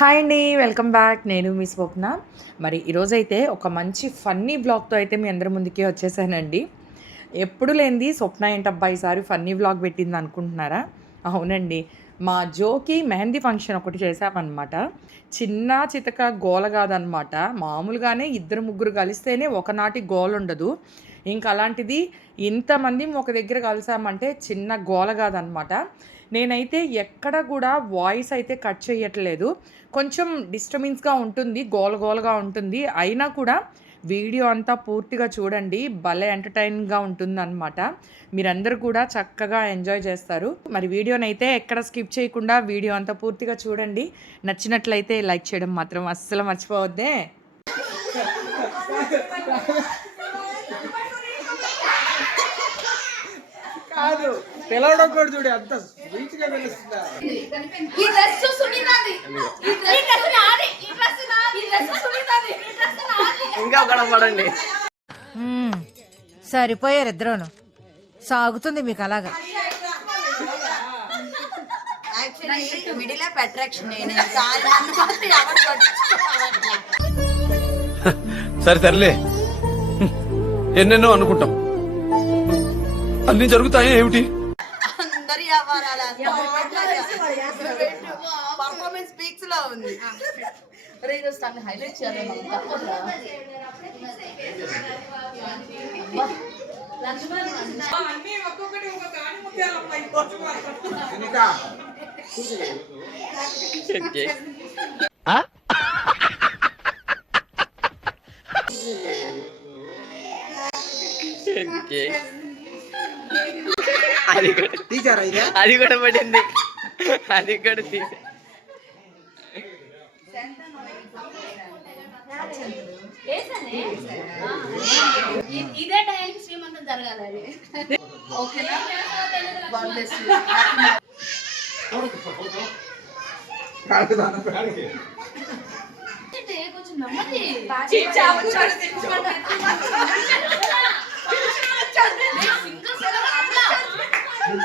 Hi అండి welcome back. నేను మీ స్వప్న. మరి ఈరోజైతే ఒక మంచి ఫన్నీ బ్లాగ్తో అయితే మీ అందరి ముందుకే వచ్చేసానండి. ఎప్పుడు లేనిది స్వప్న ఏంటబ్బా ఈసారి ఫన్నీ బ్లాగ్ పెట్టింది అనుకుంటున్నారా? అవునండి. మా జోకి మెహందీ ఫంక్షన్ ఒకటి చేసామన్నమాట చిన్న చితక గోల కాదనమాట మామూలుగానే ఇద్దరు ముగ్గురు కలిస్తేనే ఒకనాటి గోల ఉండదు. ఇంకా అలాంటిది ఇంతమంది ఒక దగ్గర కలిసామంటే చిన్న గోల కాదనమాట నేనైతే ఎక్కడ కూడా వాయిస్ అయితే కట్ చేయట్లేదు. కొంచెం డిస్టర్బెన్స్గా ఉంటుంది గోల గోలగా ఉంటుంది. అయినా కూడా వీడియో అంతా పూర్తిగా చూడండి. భలే ఎంటర్టైన్గా ఉంటుందన్నమాట. మీరందరూ కూడా చక్కగా ఎంజాయ్ చేస్తారు. మరి వీడియోనైతే ఎక్కడ స్కిప్ చేయకుండా వీడియో అంతా పూర్తిగా చూడండి. నచ్చినట్లయితే లైక్ చేయడం మాత్రం అస్సలు మర్చిపోవద్దే. కాదు. పిలవడం కూడా చూడు అంత స్వీట్గా పిలుస్తుందా ఈ డ్రెస్ సునీతాది. ఈ డ్రెస్ నాది ఈ డ్రెస్ నాది ఈ డ్రెస్ సునీతాది. ఈ డ్రెస్ నాది ఇంకా కనపడండి. సరిపోయారు ఇద్దరును. సాగుతుంది మీకు అలాగా. Actually middle of attraction. సరే తరలే ఎన్నెన్నో అనుకుంటాం. అన్ని జరుగుతాయి ఏమిటి అందరి వ్యవహారాలు పర్ఫార్మెన్స్ పీక్స్ లో ఉంది అరే ఈరోజు తనని హైలైట్ చేయాలి మనం తప్పదురా ఇంకా అది కూడా తీసారా ఇదే? అది కూడా పడింది. అది కూడా తీసా. ఇదే శ్రీమంతం ఓకేనా? కొంచెం నెమ్మది.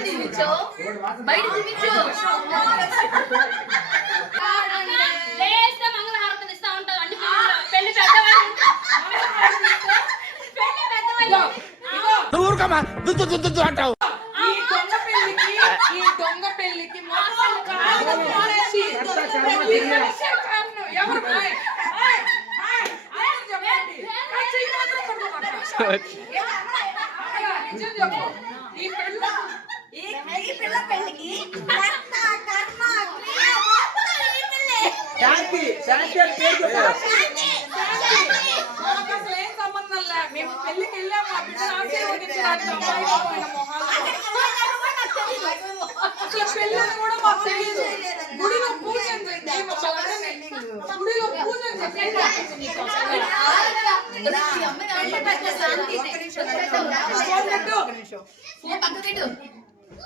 చూపించు బయట చూపించు లేస్తే మంగళహారతులు పెళ్ళని కూడా మాకు తెలియదు గుడిలో పూజ అని చెప్పి మా పిల్లలని గుడిలో పూజ అని చెప్పి నీకు అసలు. పెళ్ళి పెద్ద శాంతి.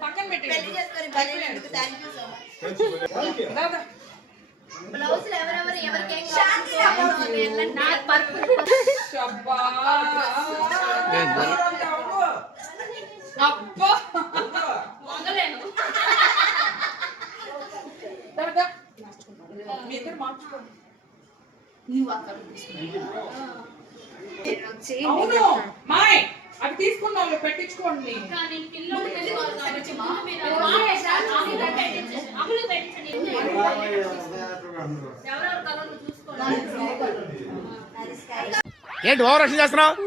పక్కన పెట్టి పెళ్లి చేసుకొని బయలుదేరినందుకు థ్యాంక్ యూ సో మచ్ దాదా బ్లౌజులు ఎవరెవరు నా పర్పుల్ అబ్బా నువ్వు అక్కడ అవును. మాయ్. అవి తీసుకున్న వాళ్ళు పెట్టించుకోండి. ఏంటి ఓవర్ రక్షణ చేస్తున్నావు?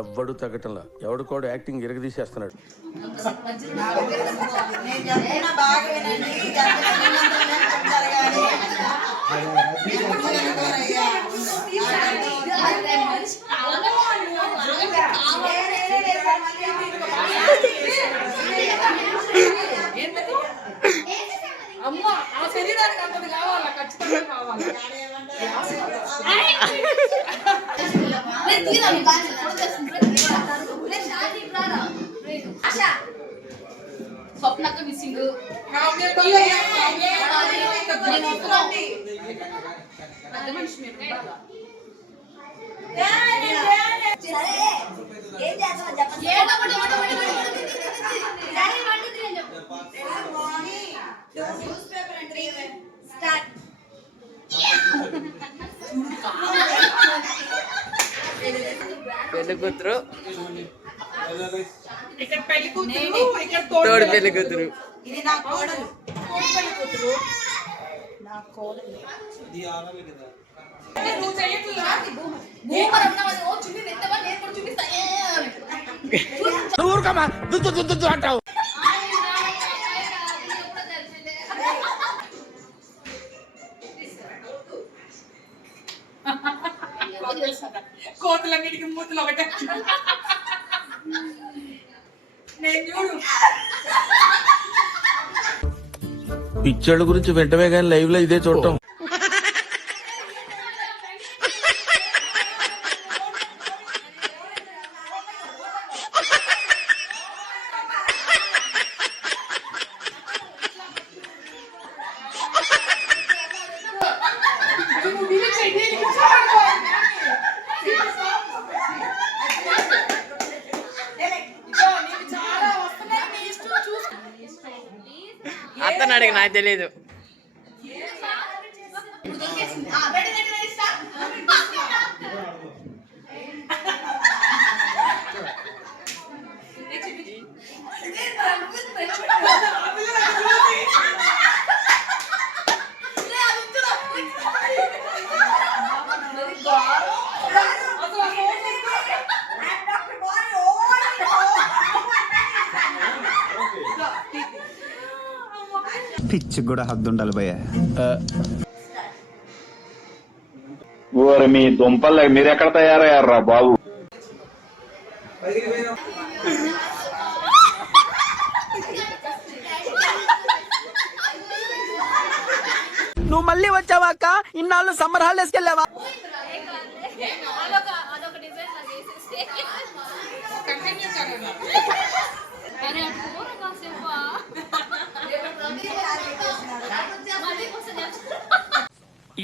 ఎవడు తగ్గటంలా. ఎవడు కూడా యాక్టింగ్ ఇరగదీసేస్తున్నాడు. ఎందుకు అమ్మ ఆ శరీరానికి అంతది కావాలా? ఖచ్చితంగా కావాలా. స్వప్నక్క మిస్సింగ్. పెద్ద మనిషి మీరు పెళ్ళి కూతురు. ఇక్కడ పెళ్ళి కూతురు ఇక్కడ తోడు తోడు పెళ్ళి పెళ్ళి కూతురు. ఇది నా కోడలు. తోడు పెళ్ళి కూతురు. నా కోడలు. దుద్దు దుద్దు దుద్దు అంటావు? కోతులన్నిటికి మూతులు ఒకటే. నేను చూడు. పిచ్చోళ్ళ గురించి వెంటనే కానీ లైవ్లో ఇదే చూడటం. నాకు తెలియదు పిచ్చి కూడా హద్దు ఉండాలి భయ్య ఓరి మీ దుంపలు మీరు ఎక్కడ తయారయ్యారా బాబు? నువ్వు మళ్ళీ వచ్చావా అక్క? ఇన్నాళ్ళు సమ్మర్ హాలిడేస్కి వెళ్ళావా? కంటిన్యూ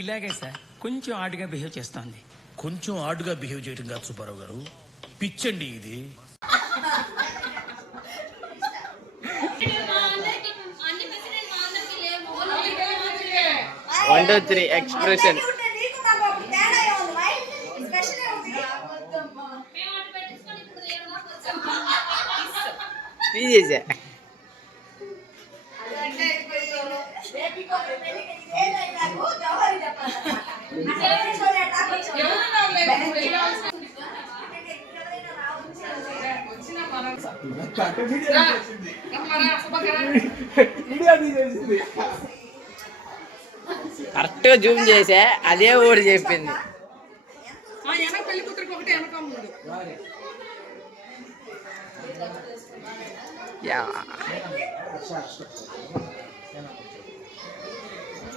ఇలాగే సార్ కొంచెం ఆడుగా బిహేవ్ చేస్తోంది. కొంచెం ఆడుగా బిహేవ్ చేయడం కాదు సుబ్బారావు గారు. పిచ్చండి ఇది. వన్ టూ త్రీ ఎక్స్ప్రెషన్ కరెక్ట్గా జూమ్ చేసే అదే ఊరు చెప్పింది. యా.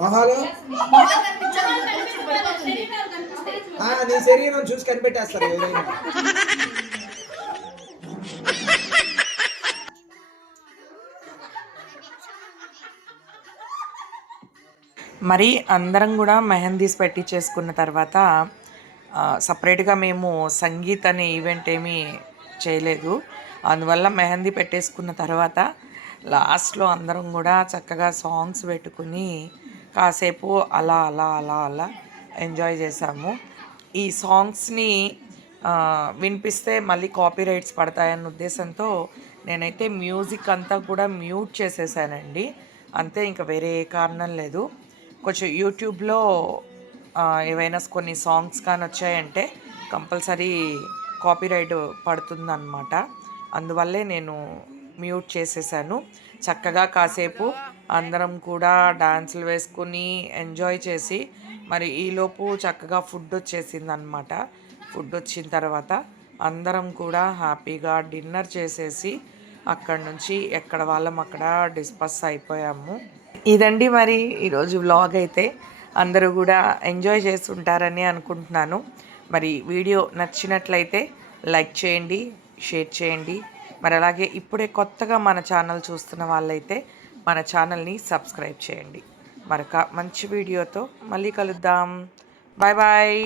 మొహాలు నీ శరీరం చూసి కనిపెట్టేస్తారు ఎవరైనా. మరి అందరం కూడా మెహందీస్ పెట్టి చేసుకున్న తర్వాత సపరేట్గా మేము సంగీత్ అనే ఈవెంట్ ఏమీ చేయలేదు. అందువల్ల మెహందీ పెట్టేసుకున్న తర్వాత లాస్ట్లో అందరం కూడా చక్కగా సాంగ్స్ పెట్టుకుని కాసేపు అలా అలా అలా అలా ఎంజాయ్ చేసాము ఈ సాంగ్స్ని వినిపిస్తే మళ్ళీ కాపీ రైట్స్ పడతాయన్న ఉద్దేశంతో నేనైతే మ్యూజిక్ అంతా కూడా మ్యూట్ చేసేసానండి. అంతే ఇంకా వేరే ఏ కారణం లేదు. కొంచెం యూట్యూబ్లో ఏవైనా కొన్ని సాంగ్స్ కానీ వచ్చాయంటే కంపల్సరీ కాపీరైట్ పడుతుందన్నమాట. అందువల్లే నేను మ్యూట్ చేసేసాను. చక్కగా కాసేపు అందరం కూడా డాన్సులు వేసుకుని ఎంజాయ్ చేసి మరి ఈలోపు చక్కగా ఫుడ్ వచ్చేసింది అనమాట ఫుడ్ వచ్చిన తర్వాత అందరం కూడా హ్యాపీగా డిన్నర్ చేసేసి అక్కడి నుంచి ఎక్కడ వాళ్ళం అక్కడ డిస్పస్ అయిపోయాము. ఇదండి మరి ఈరోజు వ్లాగ్ అయితే. అందరూ కూడా ఎంజాయ్ చేస్తుంటారని అనుకుంటున్నాను. మరి వీడియో నచ్చినట్లయితే లైక్ చేయండి షేర్ చేయండి. మరి అలాగే ఇప్పుడే కొత్తగా మన ఛానల్ చూస్తున్న వాళ్ళైతే మన ఛానల్ని సబ్స్క్రైబ్ చేయండి. మరొక మంచి వీడియోతో మళ్ళీ కలుద్దాం. Bye bye.